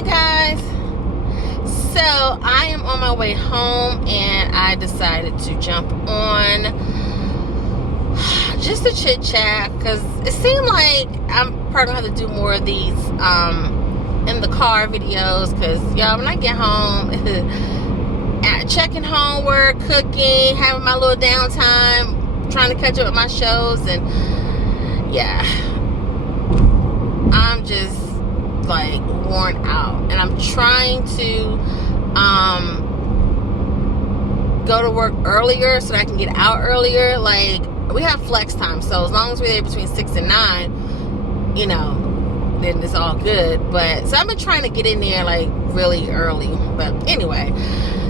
Hey guys, so I am on my way home and I decided to jump on just to chit chat because it seemed like I'm probably gonna have to do more of these in the car videos because y'all, when I get home checking homework, cooking, having my little downtime, trying to catch up with my shows, and yeah, I'm just like worn out, and I'm trying to go to work earlier so that I can get out earlier. Like, we have flex time, so as long as we're there between 6 and 9, you know, then it's all good. But so I've been trying to get in there like really early. But anyway,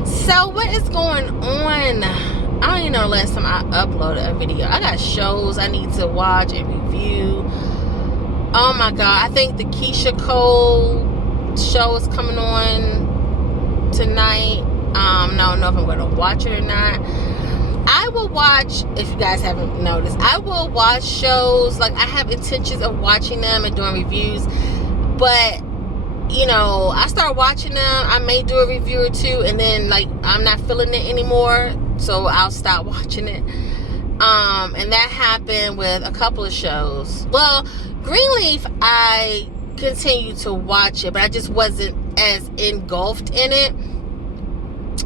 so what is going on? I don't even know the last time I uploaded a video. I got shows I need to watch and review. Oh my god, I think the Keyshia show is coming on tonight. I don't know if I'm going to watch it or not. I will watch, if you guys haven't noticed, I will watch shows. Like, I have intentions of watching them and doing reviews. But, you know, I start watching them, I may do a review or two, and then, like, I'm not feeling it anymore. So I'll stop watching it. And that happened with a couple of shows. Well, Greenleaf, I continued to watch it, but I just wasn't as engulfed in it.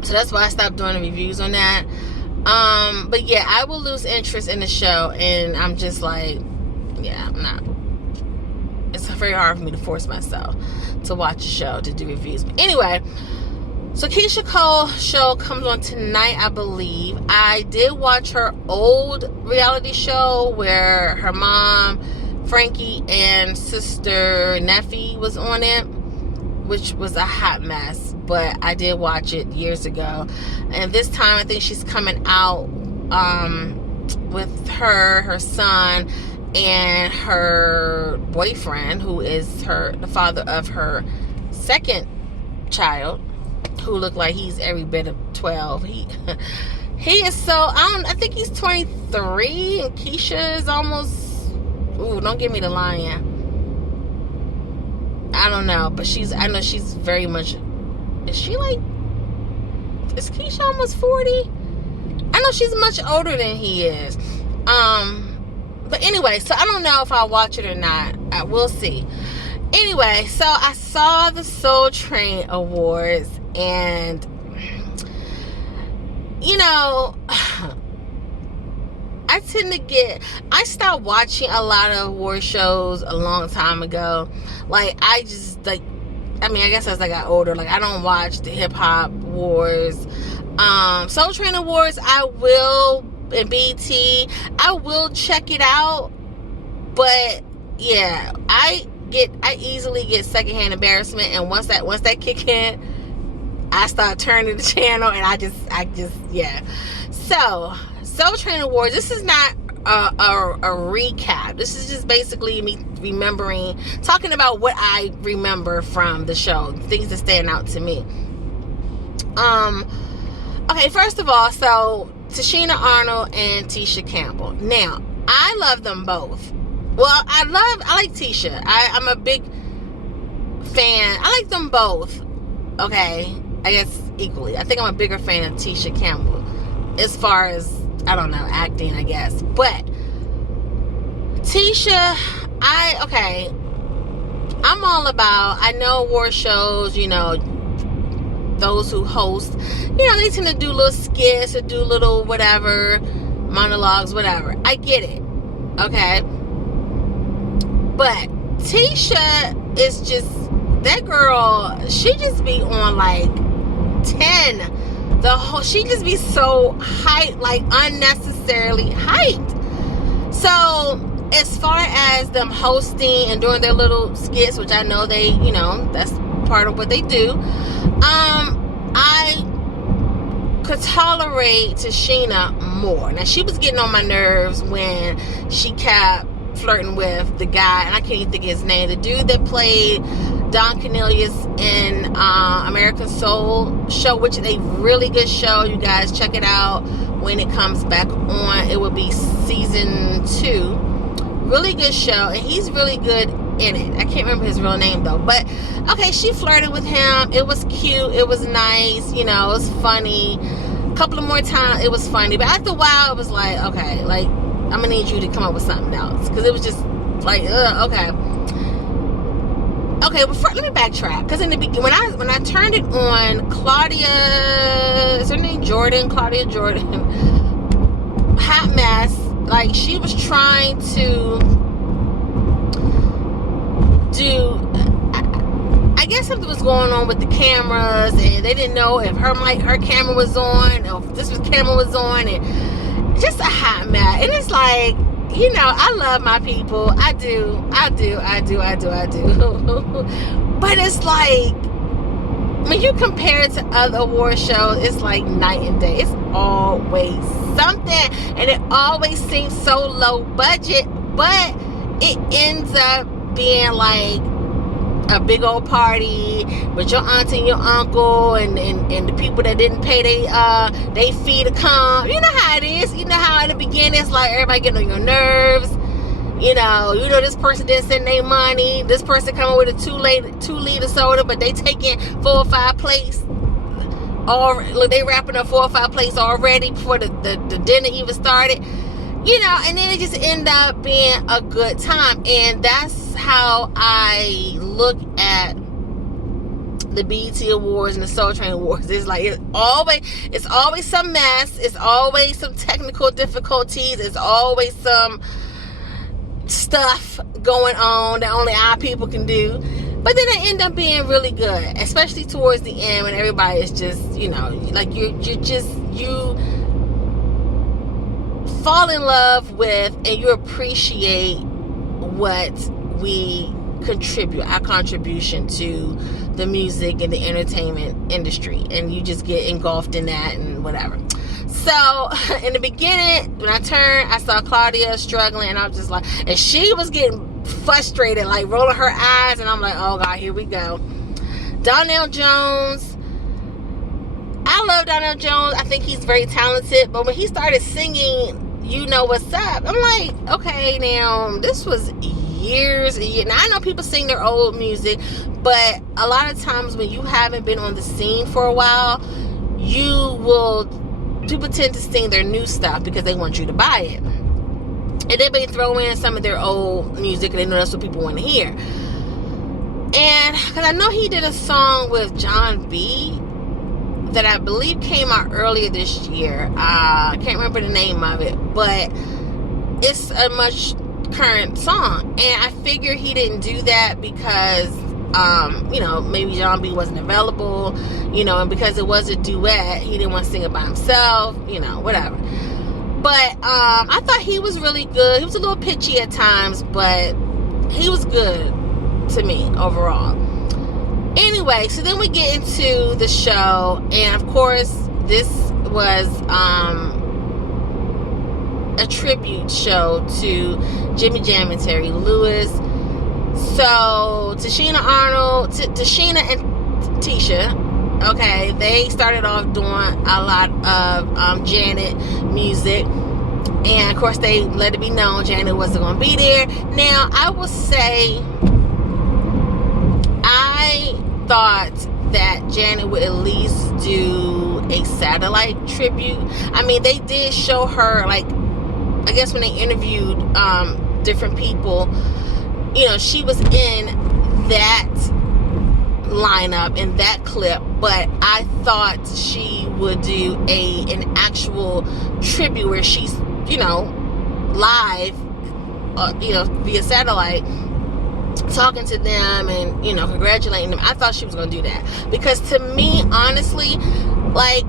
So that's why I stopped doing the reviews on that. But yeah, I will lose interest in the show, and I'm just like, yeah, I'm not. It's very hard for me to force myself to watch a show, to do reviews. But anyway, so Keyshia Cole show comes on tonight, I believe. I did watch her old reality show where her mom, Frankie, and sister Neffy was on it, which was a hot mess, but I did watch it years ago. And this time I think she's coming out with her son, and her boyfriend, who is the father of her second child, who looked like he's every bit of 12. He is so, I think he's 23, and Keyshia is almost, ooh, don't give me the lion. I don't know, but I know she's very much, is Keyshia almost 40? I know she's much older than he is. But anyway, so I don't know if I'll watch it or not. We'll see. Anyway, so I saw the Soul Train Awards, and, you know, I stopped watching a lot of award shows a long time ago. Like, I guess as I got older, like, I don't watch the hip hop awards. Soul Train Awards, I will, and BT, I will check it out. But yeah, I easily get secondhand embarrassment, and once that kick in, I start turning the channel, and I just yeah. So Soul Train Awards, this is not a recap. This is just basically me talking about what I remember from the show, things that stand out to me. Okay, first of all, so Tichina Arnold and Tisha Campbell. Now, I love them both. Well, I like Tisha. I'm a big fan. I like them both. Okay, I guess equally. I think I'm a bigger fan of Tisha Campbell as far as, I don't know, acting, I guess. But Tisha, I'm all about, I know award shows, you know, those who host, you know, they tend to do little skits or do little whatever, monologues, whatever. I get it. Okay. But Tisha is just, that girl, she just be on like 10. She just be so hyped, like unnecessarily hyped. So as far as them hosting and doing their little skits, which I know they, you know, that's part of what they do, I could tolerate Tichina more. Now, she was getting on my nerves when she kept flirting with the guy, and I can't even think of his name, the dude that played Don Cornelius in American Soul show, which is a really good show. You guys check it out when it comes back on. It will be season 2. Really good show, and he's really good in it. I can't remember his real name though. But okay, she flirted with him. It was cute. It was nice. You know, it was funny. A couple of more times it was funny. But after a while, it was like, okay, like, I'm gonna need you to come up with something else, because it was just like, okay. Okay, but let me backtrack, because in the beginning, when I turned it on, Claudia, is her name Jordan? Claudia Jordan, hot mess. Like, she was trying to do, I guess something was going on with the cameras, and they didn't know if her camera was on, or if this camera was on, and just a hot mess. And it's like, you know, I love my people. I do. But it's like, when you compare it to other award shows, it's like night and day. It's always something. And it always seems so low budget, but it ends up being like a big old party with your auntie and your uncle and the people that didn't pay they fee to come. You know how it is. You know how in the beginning it's like everybody getting on your nerves. You know this person didn't send their money. This person coming with a 2-liter soda, but they taking 4 or 5 plates. Or look, they wrapping up 4 or 5 plates already before the dinner even started. You know, and then it just end up being a good time. And that's how I look at the BET Awards and the Soul Train Awards. It's like, it's always some mess. It's always some technical difficulties. It's always some stuff going on that only our people can do. But then it end up being really good, especially towards the end when everybody is just, you know, like you fall in love with and you appreciate what we contribute, our contribution to the music and the entertainment industry, and you just get engulfed in that and whatever. So in the beginning, when I turned, I saw Claudia struggling, and I was just like, and she was getting frustrated, like rolling her eyes, and I'm like, oh God, here we go. Donnell Jones, I love Donnell Jones. I think he's very talented, but when he started singing You Know What's Up, I'm like, okay, now this was years and years. Now I know people sing their old music, but a lot of times when you haven't been on the scene for a while, people tend to sing their new stuff because they want you to buy it. And they may throw in some of their old music, and they know that's what people want to hear. And because I know he did a song with John B that I believe came out earlier this year. I can't remember the name of it, but it's a much current song. And I figure he didn't do that because you know, maybe John B wasn't available, you know, and because it was a duet, he didn't want to sing it by himself, you know, whatever. But I thought he was really good. He was a little pitchy at times, but he was good to me overall. Anyway, so then we get into the show, and of course this was a tribute show to Jimmy Jam and Terry Lewis. So Tashina and Keyshia, okay, they started off doing a lot of Janet music, and of course they let it be known Janet wasn't going to be there. Now I will say, I thought that Janet would at least do a satellite tribute. I mean, they did show her, like, I guess when they interviewed different people, you know, she was in that lineup, in that clip, but I thought she would do an actual tribute where she's, you know, live, you know, via satellite, talking to them and, you know, congratulating them. I thought she was going to do that, because to me, honestly, like,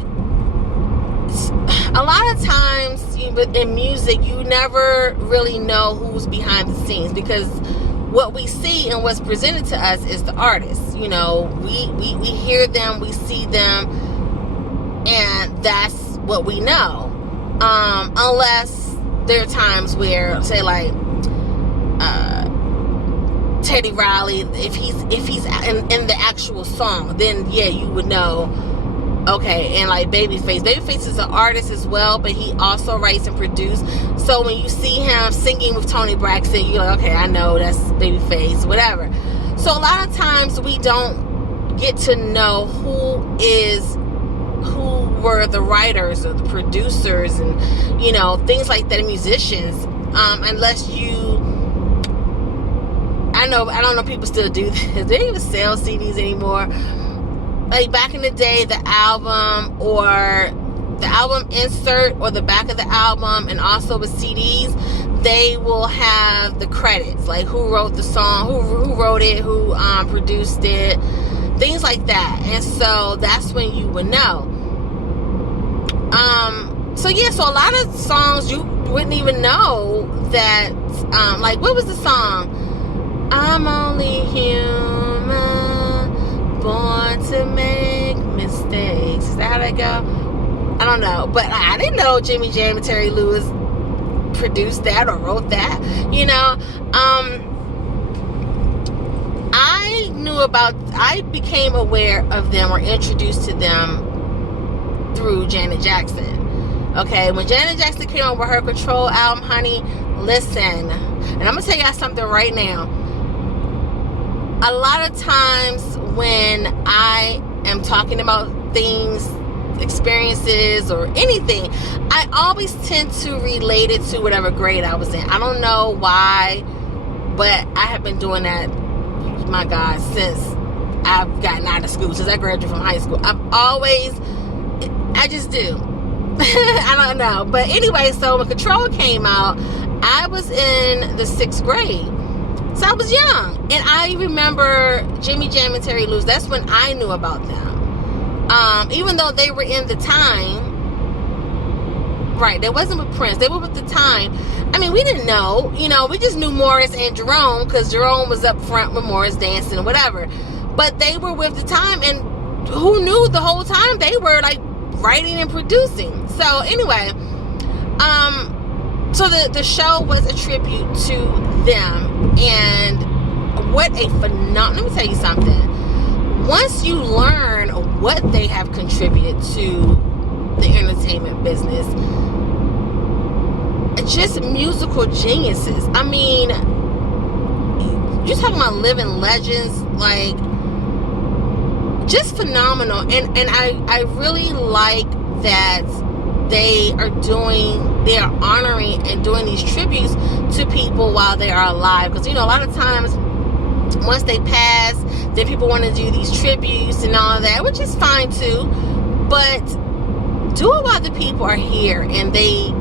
a lot of times in music, you never really know who's behind the scenes, because what we see and what's presented to us is the artists. You know, we hear them, we see them, and that's what we know. Unless there are times where, say, like Teddy Riley, if he's in the actual song, then yeah, you would know Okay, and like Babyface. Babyface is an artist as well, but he also writes and produces. So when you see him singing with Toni Braxton, you're like, okay, I know that's Babyface, whatever. So a lot of times we don't get to know who were the writers or the producers and, you know, things like that, musicians, unless you, I don't know, people still do this. They don't even sell CDs anymore. Like back in the day, the album or the album insert or the back of the album, and also with CDs, they will have the credits, like who wrote the song, who wrote it, who produced it, things like that. And so that's when you would know. So yeah, so a lot of songs you wouldn't even know that, like, what was the song? I'm only human, born to make mistakes. Is that how that go? I don't know, but I didn't know Jimmy Jam and Terry Lewis produced that or wrote that, you know. I became aware of them or introduced to them through Janet Jackson. Okay, when Janet Jackson came out with her Control album, honey, listen, and I'm gonna tell y'all something right now. A lot of times when I am talking about things, experiences, or anything, I always tend to relate it to whatever grade I was in. I don't know why, but I have been doing that, my God, since I've gotten out of school, since I graduated from high school. I just do. I don't know. But anyway, so when Control came out, I was in the 6th grade. So I was young. And I remember Jimmy Jam and Terry Lewis. That's when I knew about them. Even though they were in the time. Right, they wasn't with Prince. They were with the time. I mean, we didn't know. You know, we just knew Morris and Jerome because Jerome was up front with Morris dancing or whatever. But they were with the time. And who knew the whole time they were, like, writing and producing. So anyway, so the show was a tribute to them, and what a phenomenal, let me tell you something, once you learn what they have contributed to the entertainment business, just musical geniuses. I mean, you're talking about living legends, like, just phenomenal. And I really like that they are honoring and doing these tributes to people while they are alive, because, you know, a lot of times once they pass, then people want to do these tributes and all of that, which is fine too, but do it while the people are here and they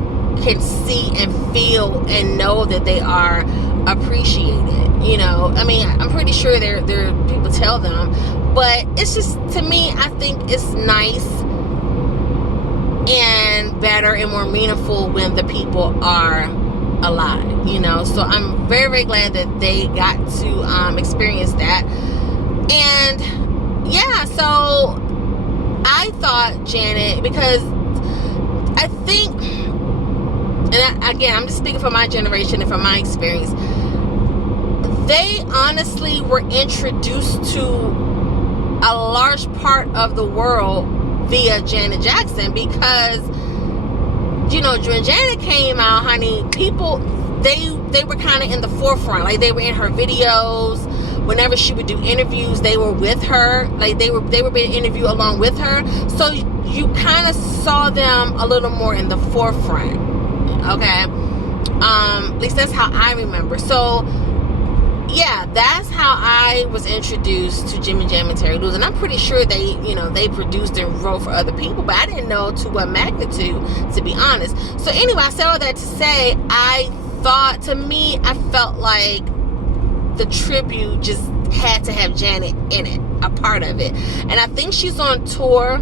can see and feel and know that they are appreciated. You know, I mean, I'm pretty sure there people tell them, but it's just, to me, I think it's nice and better and more meaningful when the people are alive, you know. So I'm very, very glad that they got to experience that. And yeah, so I thought Janet, because I think, and again, I'm just speaking from my generation and from my experience, they honestly were introduced to a large part of the world via Janet Jackson, because, you know, when Janet came out, honey, people, they were kind of in the forefront. Like, they were in her videos. Whenever she would do interviews, they were with her. Like, they were being interviewed along with her. So you kind of saw them a little more in the forefront. Okay, at least that's how I remember. So yeah, that's how I was introduced to Jimmy Jam and Terry Lewis, and I'm pretty sure they, you know, they produced and wrote for other people, but I didn't know to what magnitude, to be honest. So anyway, I said all that to say, I felt like the tribute just had to have Janet in it, a part of it, and I think she's on tour.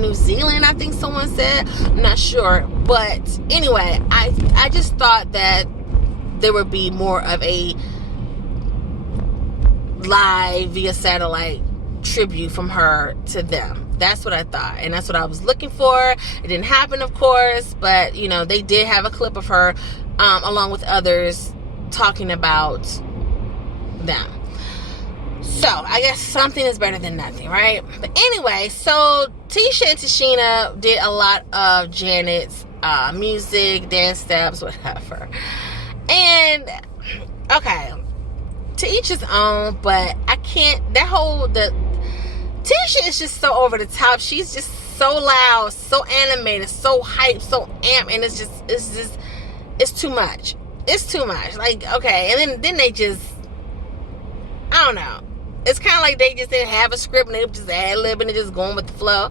New Zealand, I think someone said. I'm not sure, but anyway, I just thought that there would be more of a live via satellite tribute from her to them. That's what I thought, and that's what I was looking for. It didn't happen, of course, but, you know, they did have a clip of her along with others talking about them. So I guess something is better than nothing, right? But anyway, so Keyshia and Tashina did a lot of Janet's music, dance steps, whatever. And okay, to each his own, but I can't. Keyshia is just so over the top. She's just so loud, so animated, so hyped, so amped, and it's too much. It's too much. Like, okay, and then they just, I don't know. It's kind of like they just didn't have a script and they were just ad-libbing and just going with the flow.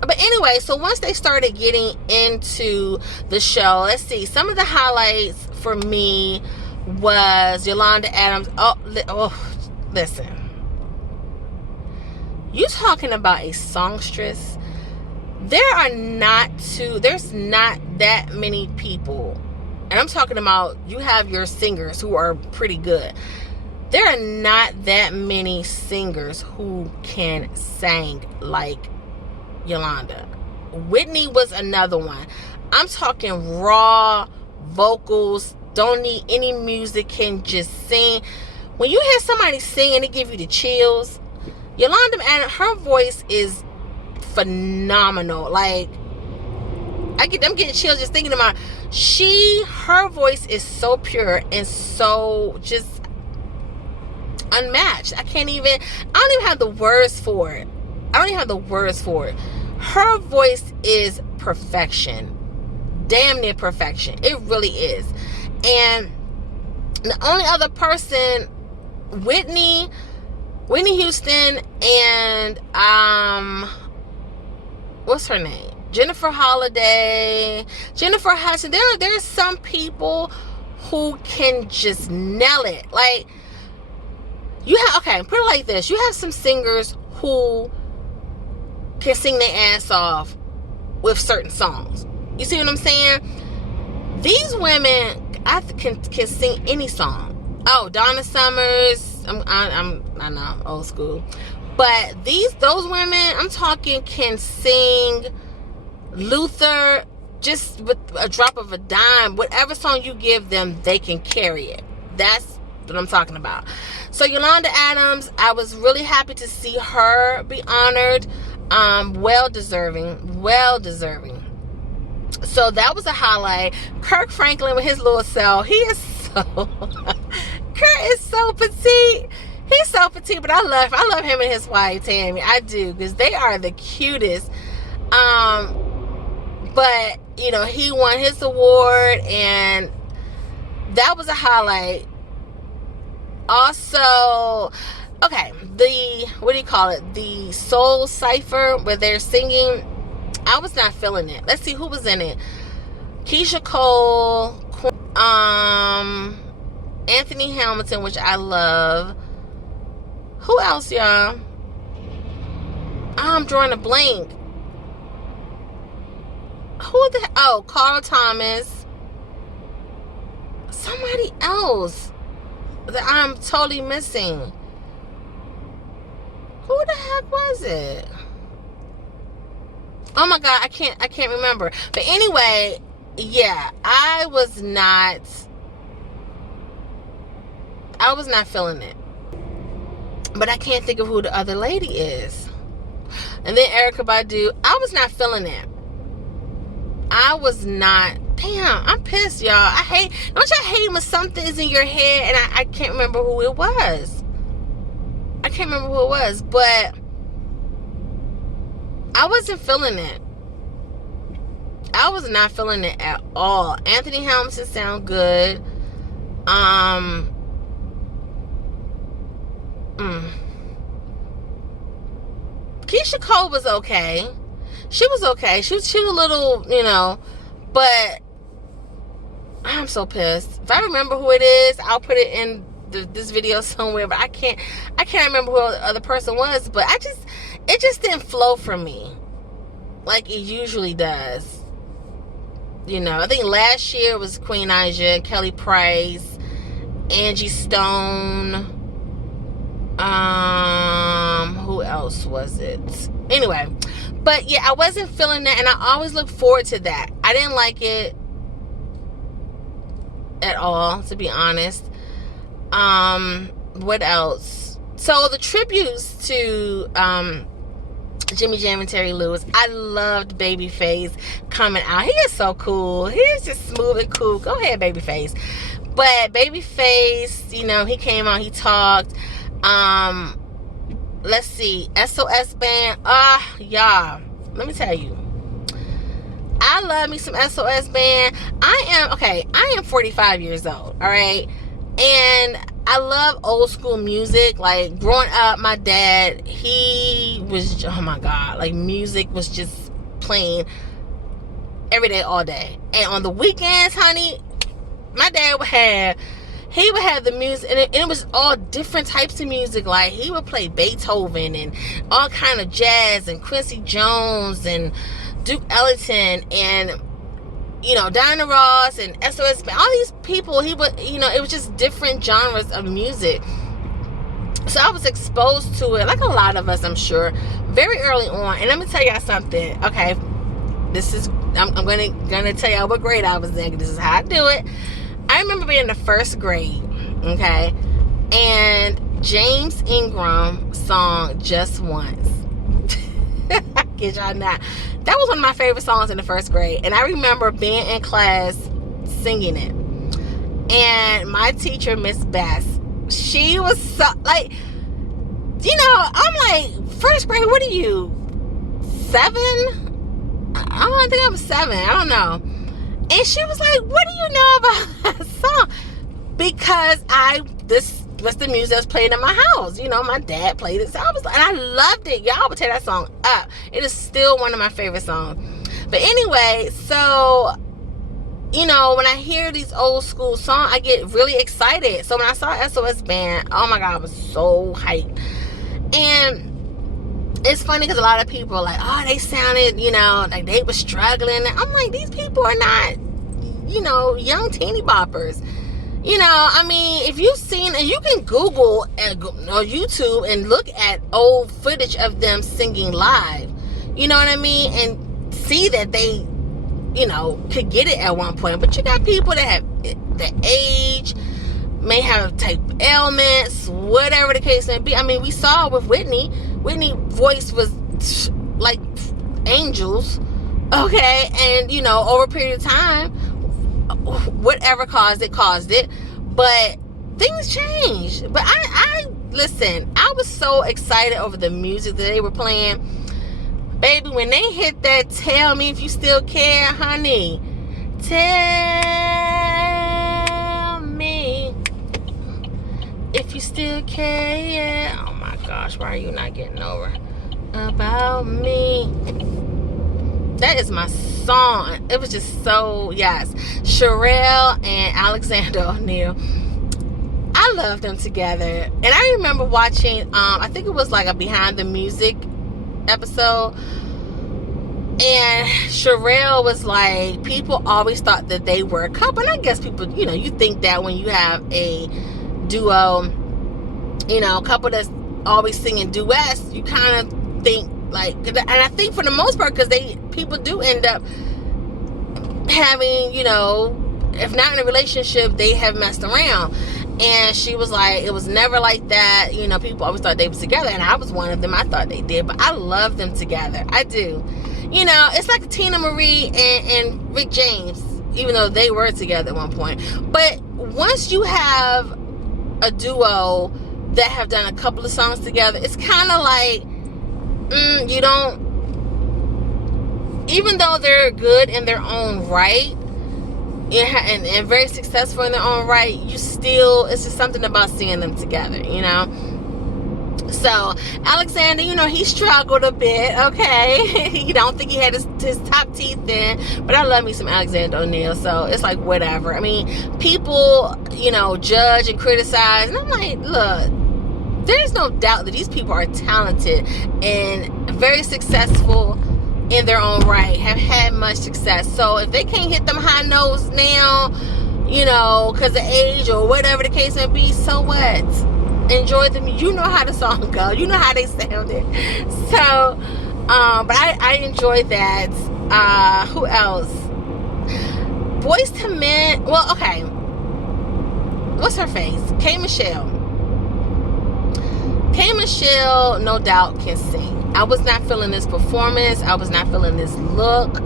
But anyway, so once they started getting into the show, let's see. Some of the highlights for me was Yolanda Adams. Oh, listen. You talking about a songstress? There's not that many people, and I'm talking about, you have your singers who are pretty good. There are not that many singers who can sing like Yolanda. Whitney was another one. I'm talking raw vocals, don't need any music, can just sing. When you hear somebody sing and it give you the chills, Yolanda, and her voice is phenomenal. Like, I'm getting chills just thinking about her voice is so pure and so just unmatched. I don't even have the words for it. Her voice is perfection. Damn near perfection. It really is. And the only other person, Whitney Houston and what's her name? Jennifer Holiday, Jennifer Hudson. There's some people who can just nail it. Like, put it like this. You have some singers who can sing their ass off with certain songs. You see what I'm saying? These women, can sing any song. Oh, Donna Summers. I know, I'm old school. But those women, I'm talking, can sing Luther just with a drop of a dime. Whatever song you give them, they can carry it. That's what I'm talking about. So Yolanda Adams, I was really happy to see her be honored. Well deserving. So that was a highlight. Kirk Franklin with his little cell. He is so Kurt is so petite. He's so petite, but I love him and his wife Tammy. I do, because they are the cutest. But he won his award, and that was a highlight. Also, okay, the Soul Cypher where they're singing, I was not feeling it. Let's see who was in it. Keyshia Cole, Anthony Hamilton, which I love. Who else, y'all? I'm drawing a blank. Carl Thomas. Somebody else that I'm totally missing. Who the heck was it? Oh my God, I can't remember. But anyway, yeah, I was not feeling it. But I can't think of who the other lady is. And then Erykah Badu, I was not feeling it. Damn, I'm pissed, y'all. Don't y'all hate when something is in your head and I can't remember who it was. But I wasn't feeling it. I was not feeling it at all. Anthony Hamilton sound good. Keyshia Cole was okay. She was okay. She was a little, but I'm so pissed. If I remember who it is, I'll put it in this video somewhere, but I can't remember who the other person was. But it just didn't flow for me like it usually does. I think last year was Queen Aja, Kelly Price, Angie Stone. Who else was it? Anyway, but yeah, I wasn't feeling that, and I always look forward to that. I didn't like it at all, to be honest. What else? So the tributes to Jimmy Jam and Terry Lewis, I loved Babyface coming out. He is so cool. He is just smooth and cool. Go ahead, Babyface. But Babyface, you know, he came on, he talked. Let's see, SOS Band. Y'all, let me tell you, I love me some SOS Band. I am 45 years old, all right? And I love old school music. Like, growing up, my dad, he was, oh my God, like, music was just playing every day, all day. And on the weekends, honey, my dad would have the music, and it was all different types of music. Like, he would play Beethoven and all kind of jazz and Quincy Jones and Duke Ellington and, you know, Diana Ross and SOS, all these people. He would, you know, it was just different genres of music. So I was exposed to it, like a lot of us, I'm sure, very early on. And let me tell y'all something. Okay, this is, I'm gonna tell y'all what grade I was in. This is how I do it. I remember being in the first grade, okay, and James Ingram song Just Once. I kid y'all not. That was one of my favorite songs in the first grade. And I remember being in class singing it. And my teacher, Miss Bass, she was so, like, you know, I'm like, first grade, what are you, 7? I don't think I'm 7. I don't know. And she was like, what do you know about that song? Because this was the music that was playing in my house. You know, my dad played it. So I was like, and I loved it. Y'all would tear that song up. It is still one of my favorite songs. But anyway, so, you know, when I hear these old school songs, I get really excited. So when I saw SOS Band, oh my God, I was so hyped. And it's funny because a lot of people are like, oh, they sounded, you know, like they were struggling. And I'm like, these people are not, you know, young teeny boppers. You know, I mean, if you've seen, and you can Google or YouTube and look at old footage of them singing live, you know what I mean? And see that they, you know, could get it at one point. But you got people that have the age, may have type ailments, whatever the case may be. I mean, we saw with Whitney voice was like angels, okay? And, you know, over a period of time, whatever caused it, but things changed. But I listen, I was so excited over the music that they were playing, baby. When they hit that "Tell Me If You Still Care," honey, tell me if you still care. Oh my gosh, why are you not getting over about me? That is my song. It was just so, yes. Sherelle and Alexander O'Neal, I love them together. And I remember watching, I think it was like a Behind the Music episode. And Sherelle was like, people always thought that they were a couple. And I guess people, you know, you think that when you have a duo, you know, a couple that's always singing duets, you kind of think, like, and I think for the most part, because people do end up having, you know, if not in a relationship, they have messed around. And she was like, it was never like that. You know, people always thought they was together, and I was one of them. I thought they did, but I love them together. I do. You know, it's like Tina Marie and Rick James, even though they were together at one point. But once you have a duo that have done a couple of songs together, it's kind of like, you don't, even though they're good in their own right and very successful in their own right, you still, it's just something about seeing them together, you know. So Alexander, you know, he struggled a bit, okay. You don't think he had his top teeth in, but I love me some Alexander O'Neal. So it's like, whatever. I mean, people, you know, judge and criticize, and I'm like, look, there's no doubt that these people are talented and very successful in their own right, have had much success. So if they can't hit them high notes now, you know, because of age or whatever the case may be, so what? Enjoy them. You know how the song goes. You know how they sounded. So, but I enjoyed that. Who else? Boys to Men. Well, okay. what's her face? K. Michelle, no doubt, can sing. I was not feeling this performance. I was not feeling this look.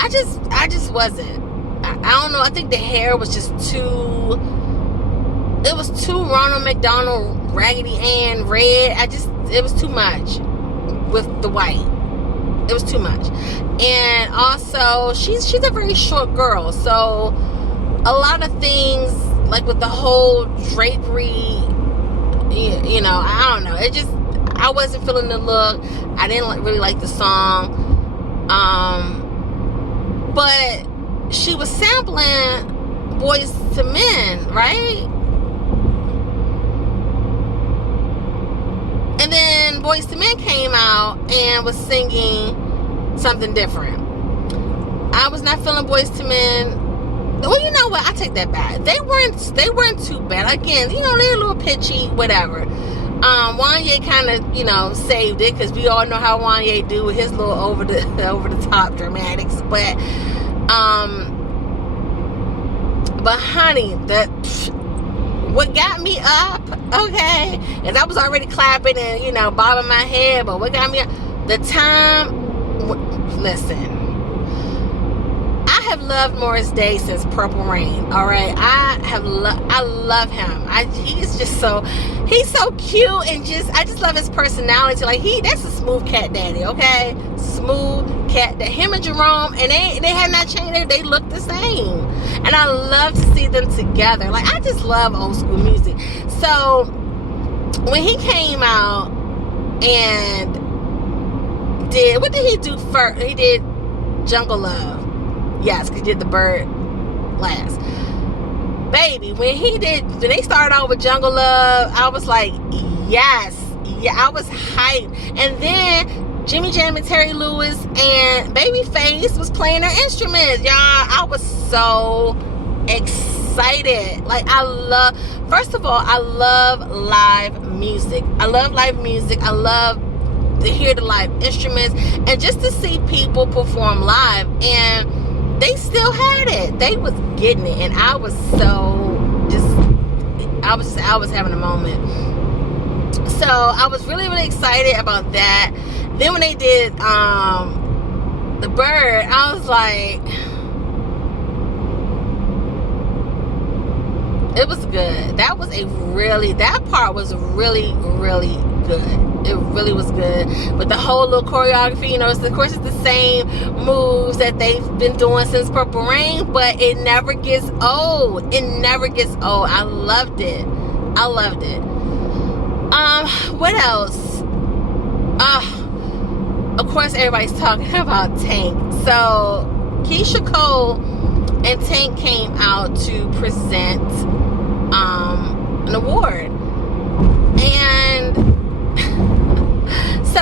I just wasn't. I don't know. I think the hair was just too. It was too Ronald McDonald, Raggedy Ann red. It was too much with the white. It was too much. And also, she's a very short girl, so a lot of things like with the whole drapery, you know, I don't know. It just, I wasn't feeling the look. I didn't really like the song. But she was sampling Boys to Men, right? And then Boys to Men came out and was singing something different. I was not feeling Boys to Men. Well, you know what? I take that back. They weren't too bad. Again, you know, they're a little pitchy, whatever. Wanye kind of, you know, saved it, because we all know how Wanye do with his little over the top dramatics. But honey, what got me up, okay, and I was already clapping and, you know, bobbing my head, but what got me up, the time, listen, I have loved Morris Day since Purple Rain, all right? I love him. He's just he's so cute, and I just love his personality. Like, that's a smooth cat daddy, okay? Smooth cat daddy. Him and Jerome, and they have not changed. They look the same, and I love to see them together. Like, I just love old school music. So when he came out and what did he do first? He did Jungle Love. Yes, because he did The Bird last. Baby, when they started out with Jungle Love, I was like, yes. Yeah, I was hyped. And then Jimmy Jam and Terry Lewis and Babyface was playing their instruments. Y'all, I was so excited. Like, first of all, I love live music. I love to hear the live instruments and just to see people perform live. And they still had it. They was getting it, and I was having a moment. So I was really, really excited about that. Then when they did The Bird, I was like, it was good. That part was really, really good. It really was good. With the whole little choreography, you know, of course it's the same moves that they've been doing since Purple Rain, but it never gets old. It never gets old. I loved it. What else? Of course everybody's talking about Tank. So Keyshia Cole and Tank came out to present an award. And so,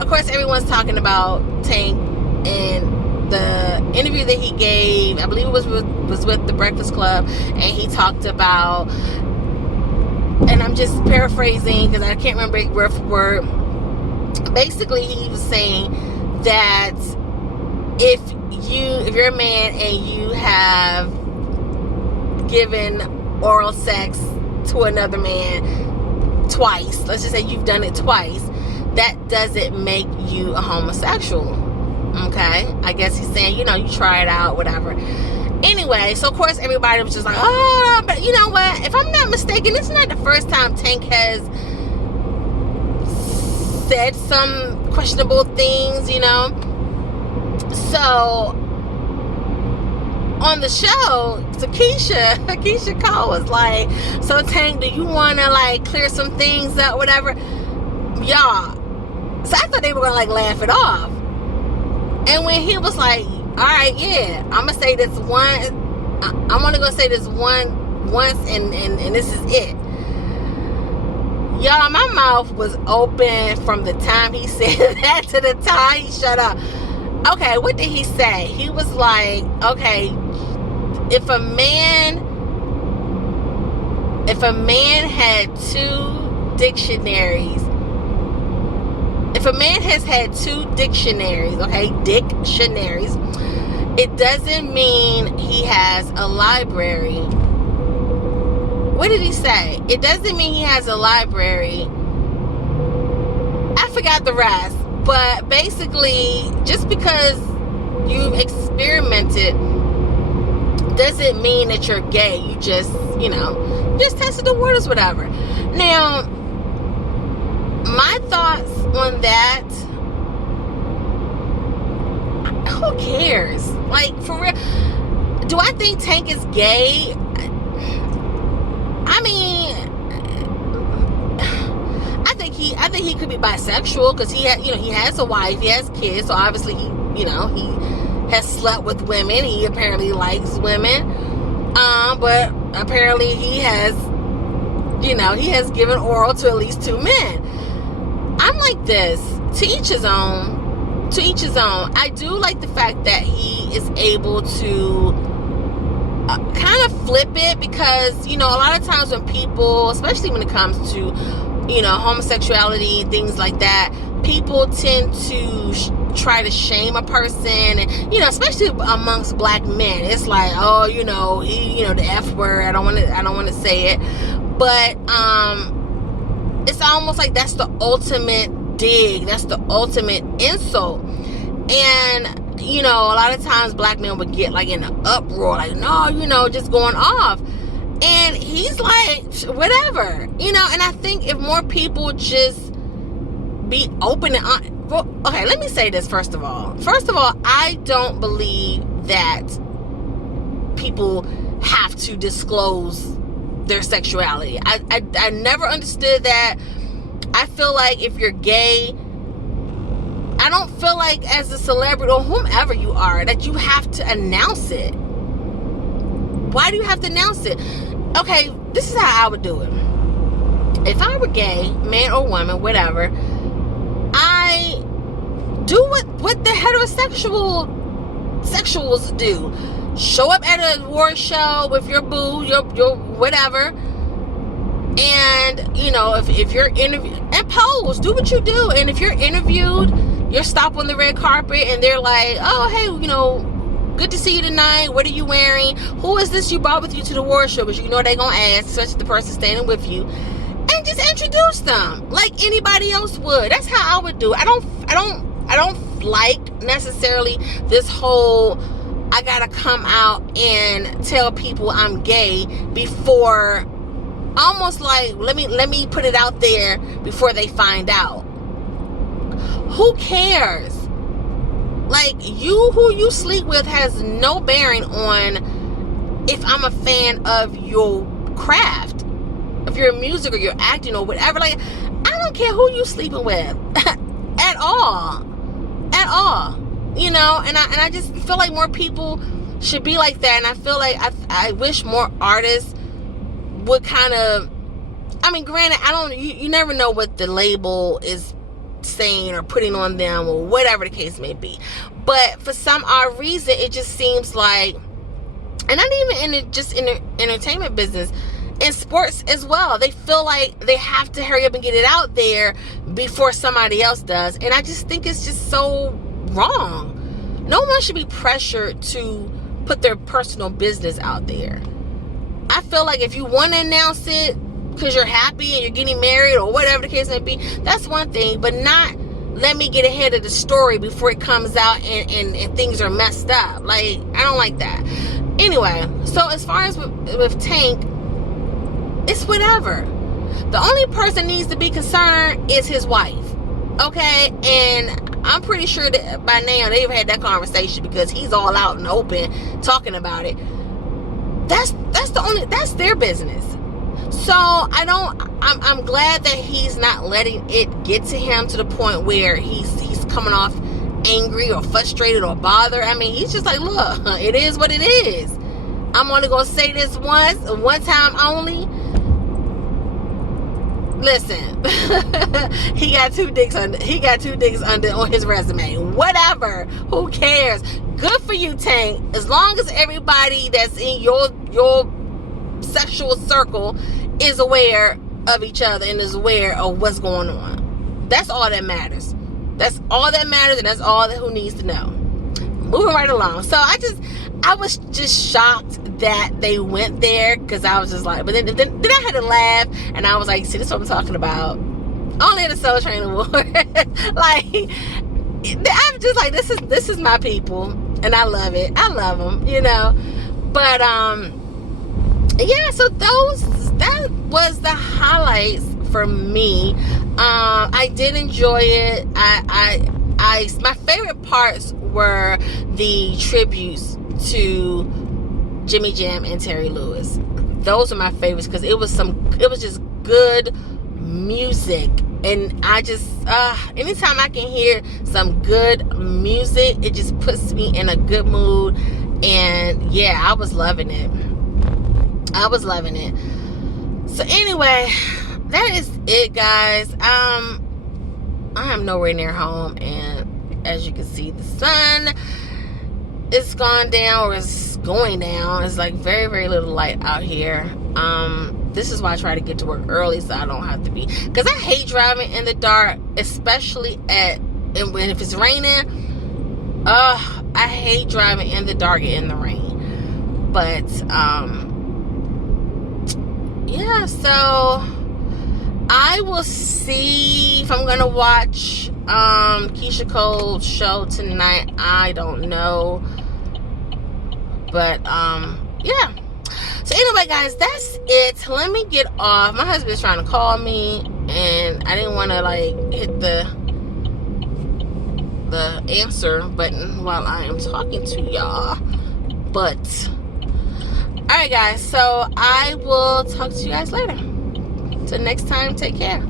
of course, everyone's talking about Tank and the interview that he gave. I believe it was with The Breakfast Club, and he talked about, and I'm just paraphrasing because I can't remember it word for word. Basically, he was saying that if you're a man and you have given oral sex to another man twice, let's just say you've done it twice, that doesn't make you a homosexual. Okay, I guess he's saying, you know, you try it out, whatever. Anyway, so of course everybody was just like, oh, but you know what, if I'm not mistaken, it's not the first time Tank has said some questionable things, you know. So on the show, so Keyshia Cole was like, so Tank, do you want to like clear some things up, whatever? Y'all, so I thought they were gonna like laugh it off. And when he was like, all right, yeah, I'm gonna say this one, I'm only gonna say this once, and this is it. Y'all, my mouth was open from the time he said that to the time he shut up. Okay, what did he say? He was like, okay, if a man had two dictionaries, if a man has had two dictionaries, okay, dictionaries, it doesn't mean he has a library what did he say? It doesn't mean he has a library. I forgot the rest. But basically, just because you've experimented doesn't mean that you're gay. You just, just tested the waters, whatever. Now, my thoughts on that, who cares? Like, for real, do I think Tank is gay? I mean, I think he could be bisexual, because he has a wife, he has kids, so obviously he has slept with women. He apparently likes women, but apparently he has given oral to at least 2 men. I'm like this, to each his own. I do like the fact that he is able to kind of flip it, because a lot of times when people, especially when it comes to homosexuality, things like that, people tend to try to shame a person, and especially amongst black men, it's like, oh, the F word, I don't want to say it, but it's almost like that's the ultimate dig, that's the ultimate insult. And a lot of times black men would get like in an uproar, like, no, just going off. And he's like, whatever, and I think if more people just be open and honest. Well, okay, let me say this first of all. I don't believe that people have to disclose their sexuality. I never understood that. I feel like if you're gay, I don't feel like as a celebrity or whomever you are that you have to announce it. Why do you have to announce it? Okay, this is how I would do it. If I were gay, man or woman, whatever, I do what the heterosexuals do. Show up at a award show with your boo, your whatever, and if you're interviewed, and pose, do what you do. And if you're interviewed, you're stopped on the red carpet, and they're like, oh, hey, good to see you tonight. What are you wearing? Who is this you brought with you to the award show? Because they're gonna ask, especially the person standing with you, and just introduce them like anybody else would. That's how I would do it. I don't like necessarily this whole I gotta come out and tell people I'm gay before, almost like let me put it out there before they find out. Who cares? Like, who you sleep with has no bearing on if I'm a fan of your craft, of your music or your acting or whatever. Like, I don't care who you sleeping with at all. And I just feel like more people should be like that. And I feel like I wish more artists would kind of, granted, you never know what the label is saying or putting on them or whatever the case may be, but for some odd reason it just seems like, and not even in the entertainment business, in sports as well, they feel like they have to hurry up and get it out there before somebody else does. And I just think it's just so wrong. No one should be pressured to put their personal business out there. I feel like if you want to announce it because you're happy and you're getting married or whatever the case may be, that's one thing, but not let me get ahead of the story before it comes out and things are messed up. Like, I don't like that. Anyway, so as far as with Tank, it's whatever. The only person needs to be concerned is his wife, okay? And I'm pretty sure that by now they've had that conversation, because he's all out and open talking about it. That's their business. So I'm glad that he's not letting it get to him to the point where he's coming off angry or frustrated or bothered. He's just like, look, it is what it is. I'm only gonna say this one time only. Listen, he got two dicks under on his resume. Whatever, who cares? Good for you, Tank. As long as everybody that's in your sexual circle is aware of each other and is aware of what's going on. That's all that matters. That's all that matters, and that's all that who needs to know. Moving right along. So I was just shocked that they went there, because I was just like, but then I had to laugh, and I was like, see, this is what I'm talking about. Only in the Soul Train Award. Like, I'm just like, this is my people, and I love it. I love them, you know. But yeah, so that was the highlights for me. I did enjoy it. My favorite parts were the tributes to Jimmy Jam and Terry Lewis. Those are my favorites, because it was just good music. And I just anytime I can hear some good music, it just puts me in a good mood. And yeah, I was loving it. So anyway, that is it, guys. I am nowhere near home, and as you can see, the sun is gone down, or is going down. It's like very, very little light out here. This is why I try to get to work early, so I don't have to be, because I hate driving in the dark, especially and if it's raining. I hate driving in the dark and in the rain. But yeah, so I will see if I'm gonna watch Keyshia Cole's show tonight. I don't know, but yeah. So anyway, guys, that's it. Let me get off. My husband's trying to call me, and I didn't want to like hit the answer button while I am talking to y'all. But all right, guys, so I will talk to you guys later. Till next time, take care.